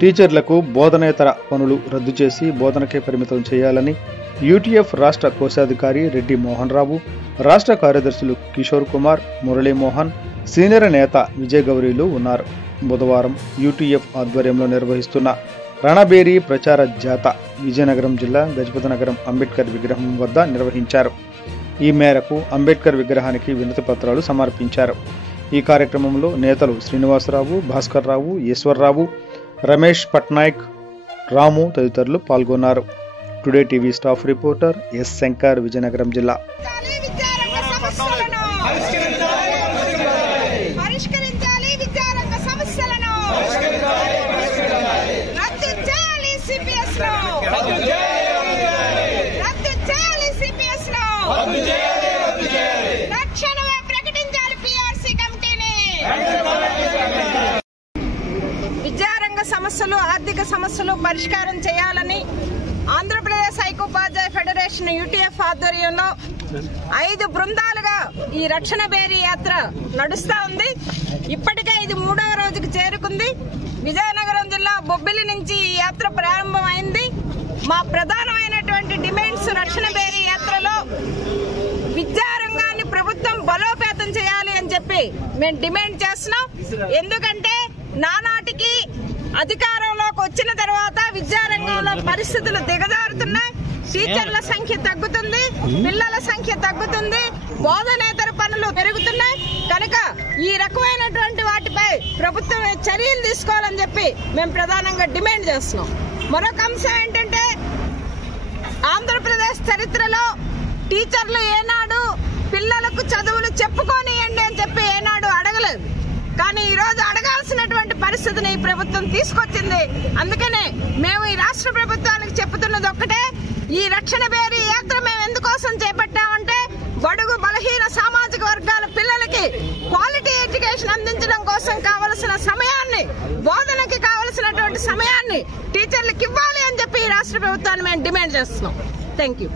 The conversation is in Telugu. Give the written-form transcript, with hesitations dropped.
టీచర్లకు బోధనేతర పనులు రద్దు చేసి బోధనకే పరిమితం చేయాలని యూటీఎఫ్ రాష్ట్ర కోశాధికారి రెడ్డి మోహన్ రావు, రాష్ట్ర కార్యదర్శులు కిషోర్ కుమార్, మురళీమోహన్, సీనియర్ నేత విజయ్ గౌరీలు ఉన్నారు. బుధవారం యూటీఎఫ్ ఆధ్వర్యంలో నిర్వహిస్తున్న రణబేరి ప్రచార జాత విజయనగరం జిల్లా గజపతి నగరం అంబేద్కర్ విగ్రహం వద్ద నిర్వహించారు. ఈ మేరకు అంబేద్కర్ విగ్రహానికి వినతి పత్రాలు సమర్పించారు. ఈ కార్యక్రమంలో నేతలు శ్రీనివాసరావు, భాస్కర్ రావు, ఈశ్వర్రావు, రమేష్ పట్నాయక్, రాము తదితరులు పాల్గొన్నారు. Today TV staff reporter yes Shankar, Vizianagaram జిల్లా. విద్యారంగ సమస్యలు, ఆర్థిక సమస్యలు పరిష్కారం చేయాలని ఆంధ్రప్రదేశ్ ఐక్యోపాధ్యాయ ఫెడరేషన్ యూటీఎఫ్ ఆధ్వర్యంలో 5 బృందాలుగా ఈ రక్షణ బేరీ యాత్ర నడుస్తా ఉంది. ఇప్పటికే ఇది 3వ రోజుకి చేరుకుంది. విజయనగరం జిల్లా బొబ్బిలి నుంచి ఈ యాత్ర ప్రారంభమైంది. మా ప్రధానమైనటువంటి డిమాండ్స్ రక్షణ బేరీ యాత్రలో విద్యారంగాన్ని ప్రభుత్వం బలోపేతం చేయాలి అని చెప్పి మేము డిమాండ్ చేస్తున్నాం. ఎందుకంటే నానాటికి అధికారంలోకి వచ్చిన తర్వాత విద్యారంగంలో పరిస్థితులు దిగజారుతున్నాయి. టీచర్ల సంఖ్య తగ్గుతుంది, పిల్లల సంఖ్య తగ్గుతుంది, బోధనేతర పనులు పెరుగుతున్నాయి. కనుక ఈ రకమైనటువంటి వాటిపై ప్రభుత్వం చర్యలు తీసుకోవాలని చెప్పి మేము ప్రధానంగా డిమాండ్ చేస్తున్నాం. మరొక అంశం ఏంటంటే, ఆంధ్రప్రదేశ్ చరిత్రలో టీచర్లు ఏనాడు పిల్లలకు చదువులు చెప్పుకోనియండి అని చెప్పి ఏనాడు అడగలేదు. కానీ ఈ రోజు అడగాల్సినటువంటి పరిస్థితిని ఈ ప్రభుత్వం తీసుకొచ్చింది. అందుకనే మేము ఈ రాష్ట్ర ప్రభుత్వానికి చెప్తున్నది ఒక్కటే, ఈ రక్షణ బేరీ యాత్ర మేము ఎందుకోసం చేపట్టామంటే బడుగు బలహీన సామాజిక వర్గాల పిల్లలకి క్వాలిటీ ఎడ్యుకేషన్ అందించడం కోసం కావలసిన సమయాన్ని, బోధనకి కావలసినటువంటి సమయాన్ని టీచర్లకు ఇవ్వాలి అని చెప్పి ఈ రాష్ట్ర ప్రభుత్వాన్ని మేము డిమాండ్ చేస్తున్నాం. Thank you.